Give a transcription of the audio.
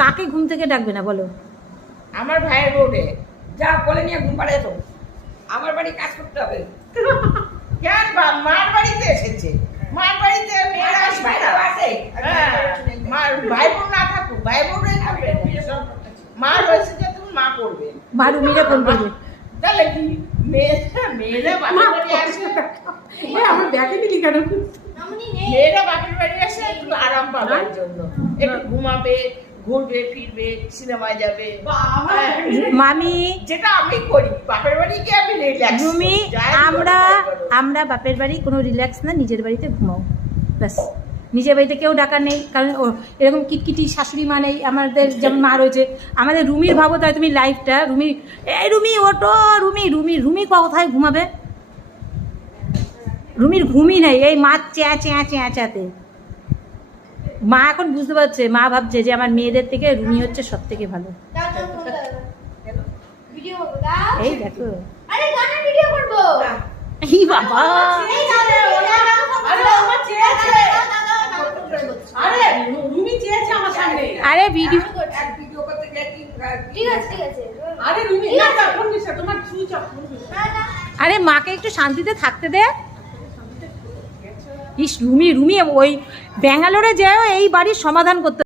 কাকে ঘুম থেকে ডাকবে না বলো? আমার ভাইয়ের বউরে যা বলে নিয়ে ঘুম পাড়ায় তো আমার বাড়ি কাজ করতে হবে। কেন মার বাড়িতে এসেছে, মার বাড়িতে মেয়েরা আসবে না, মার ভাই বোন না থাকুক, ভাই বোনরাই থাকবে, মা রয়েছে যে তুমি মা করবে, মা রুমিরা ফোন করবে। তাহলে কি মেয়েরা বাপের বাড়ি আসে, আমার ব্যাগে দিলি কেন? মেয়েরা বাপের বাড়ি আসে একটু আরাম পাবার জন্য, একটু ঘুমাবে, ঘুরবে ফিরবে, সিনেমায় যাবে। মামি যেটা আমি করি বাপের বাড়ি গিয়ে আমি রিল্যাক্স। রুমি আমরা বাপের বাড়ি কোনো রিল্যাক্স না, নিজের বাড়িতে ঘুমাও ব্যাস। নিজের বাড়িতে কেউ ডাকা নেই, কারণ এরকম কিটকিটি শাশুড়ি মা নেই আমাদের, যেমন মা রয়েছে আমাদের। রুমির ভাবো তাই তুমি লাইফটা, রুমি এই রুমি ওটো, রুমি রুমি রুমি কোথায় ঘুমাবে? রুমির ঘুমই নেই, এই মা চেঁয়া চেঁয়া চেঁয়া চেঁয়াতে। মা এখন বুঝতে পারছে, মা ভাবছে যে আমার মেয়েদের থেকে রুমি হচ্ছে সব থেকে ভালো। এই দেখো এই বাবা, রুমি চেয়েছে আমার সামনে। আরে ভিডিও ভিডিও করতে গেলে ঠিক আছে আরে রুমি না ফোন দিছে, তোমার সুইচ অফ। আরে মাকে একটু শান্তিতে থাকতে দে। ইস রুমি রুমি ওই ব্যাঙ্গালোরে যেও এই বাড়ির সমাধান করতে।